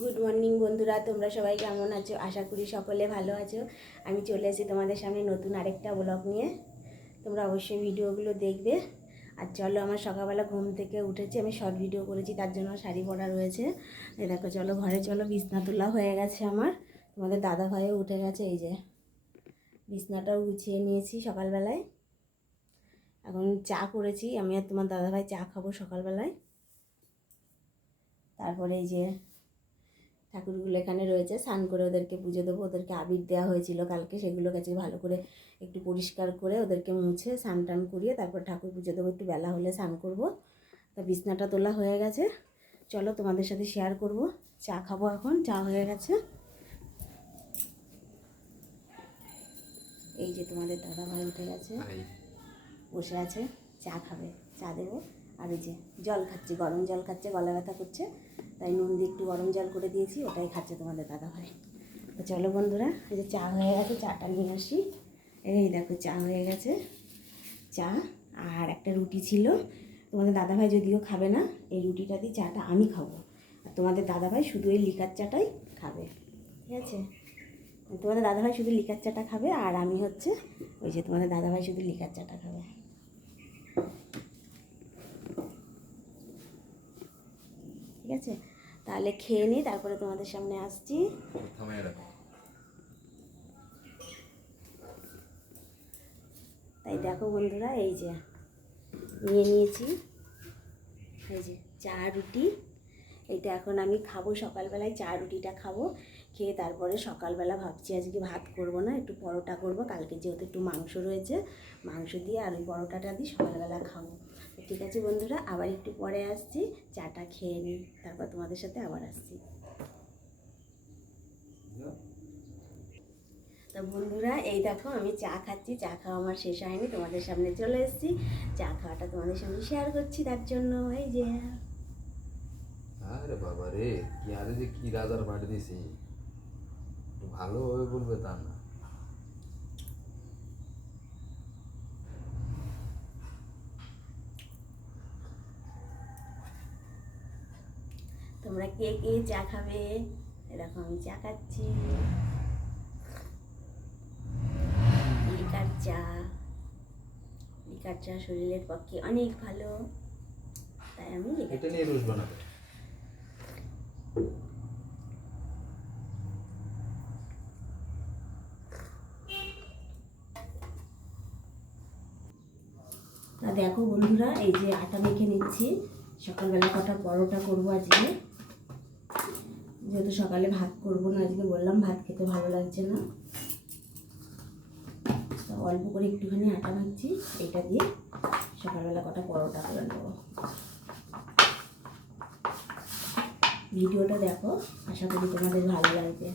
Good morning বন্ধুরা, তোমরা সবাই কেমন আছো? আশা করি সকলে ভালো আছো। আমি চলে এসেছি তোমাদের সামনে নতুন আরেকটা ব্লগ নিয়ে। তোমরা অবশ্যই ভিডিওগুলো দেখবে। আর চলো, আমার সকালবেলা ঘুম থেকে উঠেছি, আমি শর্ট ভিডিও করেছি, তার জন্য শাড়ি পরা রয়েছে। এই দেখো, চলো ঘরে চলো। বিছনা তোলা হয়ে গেছে আমার, তোমাদের দাদা ভাইও উঠে গেছে। এই যে বিছনাটাও গুছিয়ে নিয়েছি সকালবেলায়। এখন চা করেছি আমি আর তোমার দাদা ভাই, চা খাবো সকালবেলায়। তারপরে এই যে ঠাকুরগুলো এখানে রয়েছে, স্নান করে ওদেরকে পুজো দেবো। ওদেরকে আবির দেওয়া হয়েছিল কালকে, সেগুলো কাছে ভালো করে একটু পরিষ্কার করে ওদেরকে মুছে স্নান টান করিয়ে তারপর ঠাকুর পুজো দেবো। একটু বেলা হলে স্নান করবো। তা বিছনাটা তোলা হয়ে গেছে, চলো তোমাদের সাথে শেয়ার করব। চা খাবো এখন, চা হয়ে গেছে। এই যে তোমাদের দাদা ভাই উঠে গেছে, বসে আছে, চা খাবে, চা দেবো। আর এই যে জল খাচ্ছে, গরম জল খাচ্ছে, গলা ব্যথা করছে, তাই নুন দিয়ে একটু গরম জল করে দিয়েছি, ওটাই খাচ্ছে তোমাদের দাদা ভাই। তো চলো বন্ধুরা, এই যে চা হয়ে গেছে, চাটা নিয়ে আসি। এই দেখো চা হয়ে গেছে, চা আর একটা রুটি ছিল। তোমাদের দাদা ভাই যদিও খাবে না, এই রুটিটা দিয়ে চাটা আমি খাবো। আর তোমাদের দাদা ভাই শুধু এই লিকার চাটাই খাবে, ঠিক আছে? তোমাদের দাদা ভাই শুধু লিকার চাটা খাবে, আর আমি হচ্ছে ওই যে তোমাদের দাদা ভাই শুধু লিকার চাটা খাবে। ঠিক আছে, তাহলে খেয়ে নিই, তারপরে তোমাদের সামনে আসছি। তাই দেখো বন্ধুরা, এই যে নিয়ে নিয়েছি, এই যে চা রুটি। এইটা এখন আমি খাবো সকালবেলায়, চা রুটিটা খাবো। খেয়ে তারপরে সকালবেলা ভাবছি আজকে ভাত করব না, একটু পরোটা করব। কালকে যেহেতু একটু মাংস রয়েছে, মাংস দিয়ে আর ওই পরোটাটা দিয়ে সকালবেলা খাবো। ঠিক আছে বন্ধুরা, আবার একটু পরে আসছি, চাটা খেয়ে নিই, তারপর তোমাদের সাথে আবার আসছি। তো বন্ধুরা, এই দেখো আমি চা খাচ্ছি, চা খাওয়া আমার শেষ হয়নি, তোমাদের সামনে চলে এসেছি। চা খাওয়াটা তোমাদের সামনে শেয়ার করছি, তার জন্য এই যে। আরে বাবা রে, কি আরে যে কি রাজার বাড়ি দিছি, ভালোভাবে বলবে তা না। তোমরা কে কে চা খাবে? এরকম আমি চা খাচ্ছি, লিকার চা। লিকার চা শরীরের পক্ষে অনেক ভালো, তাই আমি লিকার এটা চা নিয়ে রুশ খাই। বানাবে। তা দেখো বন্ধুরা, এই যে আটা মেখে নিচ্ছি, সকালবেলা কটা পরোটা করবো আজকে। যেহেতু সকালে ভাত করবো না আজকে, বললাম ভাত খেতে ভালো লাগছে না, তো অল্প করে একটুখানি আটা মাখছি, এটা দিয়ে সকালবেলা কটা পরোটা করে নেবো। ভিডিওটা দেখো, আশা করি তোমাদের ভালো লাগবে।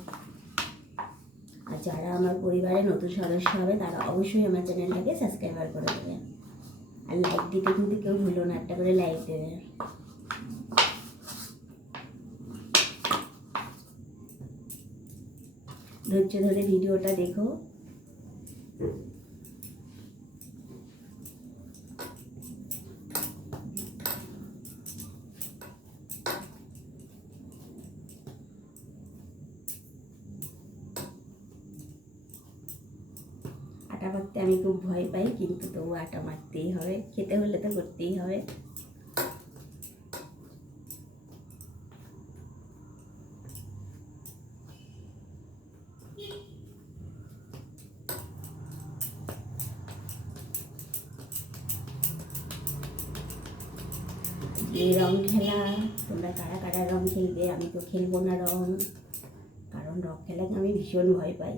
আর যারা আমার পরিবারে নতুন সদস্য হবে তারা অবশ্যই আমার চ্যানেলটাকে সাবস্ক্রাইবার করে দেবে। আর লাইক দিতে কিন্তু কেউ ভুলো না, একটা করে লাইক দেবে। ধৈর্য ধরে ভিডিওটা দেখো। আটা মাখতে আমি খুব ভয় পাই, কিন্তু তবু আটা মাখতেই হবে, খেতে হলে তো করতেই হবে। এই রং খেলা, তোমরা কারা কারা রং খেলবে? আমি তো খেলবো না রং, কারণ রং খেলাকে আমি ভীষণ ভয় পাই।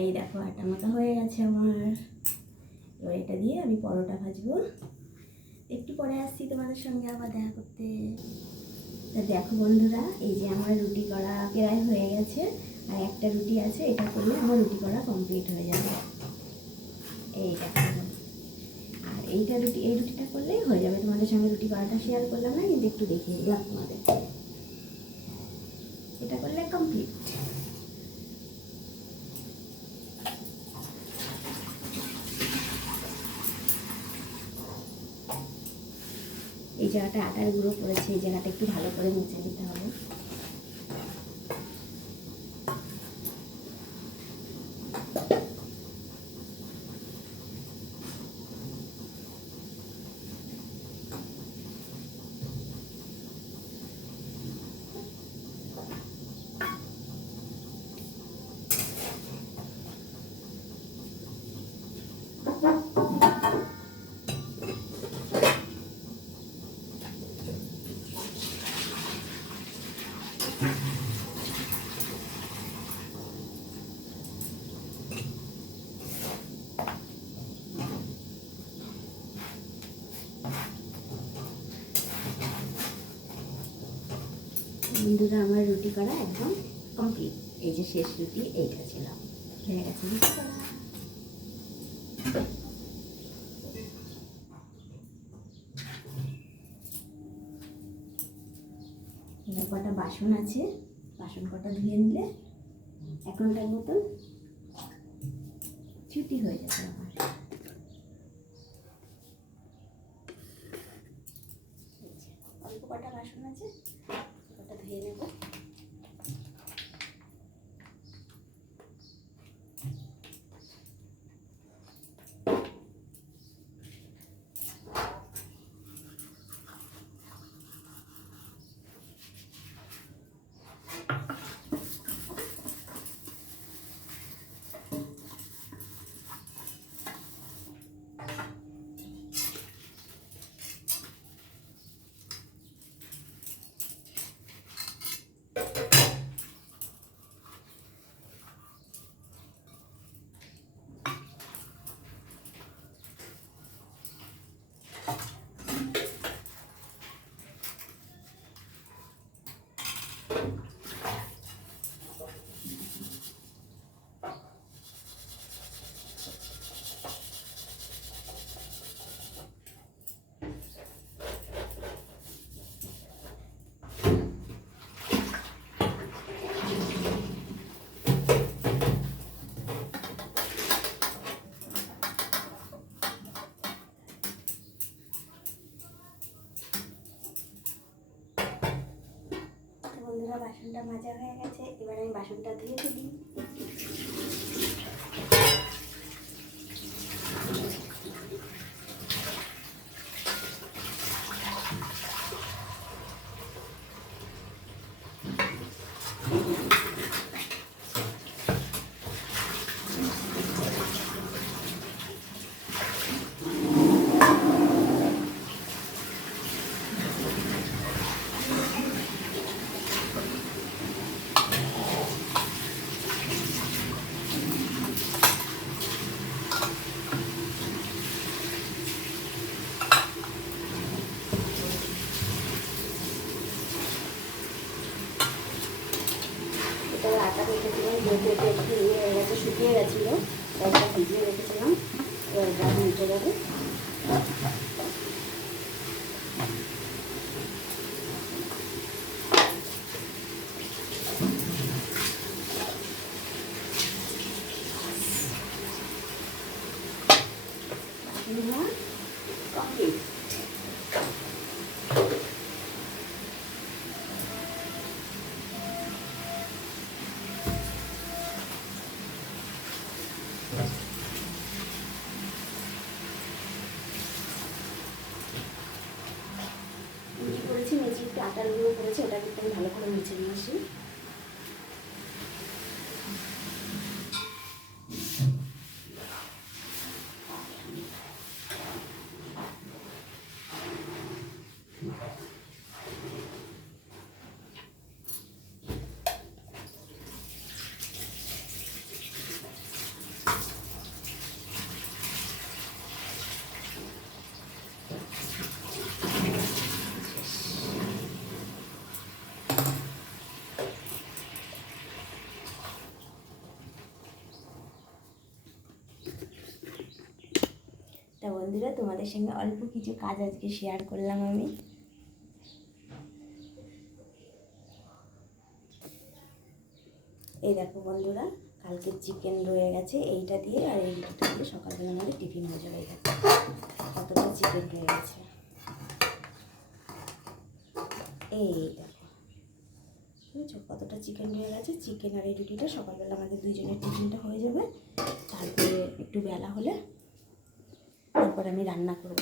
এই দেখো আটা মাখা হয়ে গেছে আমার, এবার এটা দিয়ে আমি পরোটা ভাজবো। একটু পরে আসছি তোমাদের সঙ্গে আবার দেখা করতে। তা দেখো বন্ধুরা, এই যে আমার রুটি করা প্রায় হয়ে গেছে, আর একটা রুটি আছে, এটা করলে আমার রুটি করা কমপ্লিট হয়ে যাবে। এই দেখো, আর এই রুটিটা করলেই হয়ে যাবে। তোমাদের সঙ্গে রুটি করাটা শেয়ার করলাম না, কিন্তু একটু দেখিয়ে দিলাম তোমাদের। এটা করলে কমপ্লিট। জায়গাটা আটার গুঁড়ো পড়েছে, এই জায়গাটা একটু ভালো করে মুছে দিতে হবে। বন্ধুরা, আমার রুটি করা একদম কমপ্লিট। এই যে শেষ রুটি এইটা ছিল, হয়ে গেছে রুটি করা। এবার কটা বাসন আছে, বাসন কটা ধুয়ে নিলে 1 ঘন্টার মতন ছুটি হয়ে যাবে আমার। অল্প কটা বাসন আছে, কটা ধুয়ে নেব। বন্ধুরা, বাসনটা মাজা হয়ে গেছে, এবার আমি বাসনটা ধুয়ে ফেলি। আটা রেখেছিলাম, যেহেতু এটা একটু ইয়ে হয়ে গেছে, শুকিয়ে গেছিলো, তাই এটা ভিজিয়ে রেখেছিলাম। এবার এটা উঠে যাবে। কমপ্লিট। করেছি, নিচে একটু আটার গুঁড়ো করেছি, ওটা কিন্তু আমি ভালো করে মুছে নিয়ে আসি। তা বন্ধুরা, তোমাদের সঙ্গে অল্প কিছু কাজ আজকে শেয়ার করলাম আমি। এই দেখো বন্ধুরা, কালকে চিকেন রয়ে গেছে, এইটা দিয়ে আর এই রুটিটা দিয়ে সকালবেলা আমাদের টিফিন হয়ে যাবে। এই দেখো কতটা চিকেন রয়ে গেছে। এই দেখো বুঝেছো কতটা চিকেন হয়ে গেছে। চিকেন আর এই রুটিটা সকালবেলা আমাদের দুইজনের টিফিনটা হয়ে যাবে। তারপরে একটু বেলা হলে তারপর আমি রান্না করব।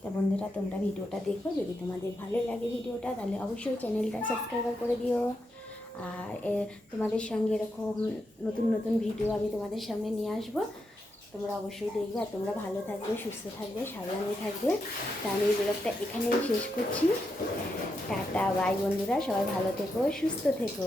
তা বন্ধুরা তোমরা ভিডিওটা দেখো, যদি তোমাদের ভালো লাগে ভিডিওটা তাহলে অবশ্যই চ্যানেলটা সাবস্ক্রাইব করে দিও। আর তোমাদের সঙ্গে এরকম নতুন নতুন ভিডিও আমি তোমাদের সামনে নিয়ে আসবো, তোমরা অবশ্যই দেখবে। আর তোমরা ভালো থাকবে, সুস্থ থাকবে, সাবধানে থাকবে। তা আমি এই ব্লগটা এখানেই শেষ করছি। টাটা বাই বন্ধুরা, সবাই ভালো থেকো, সুস্থ থেকো।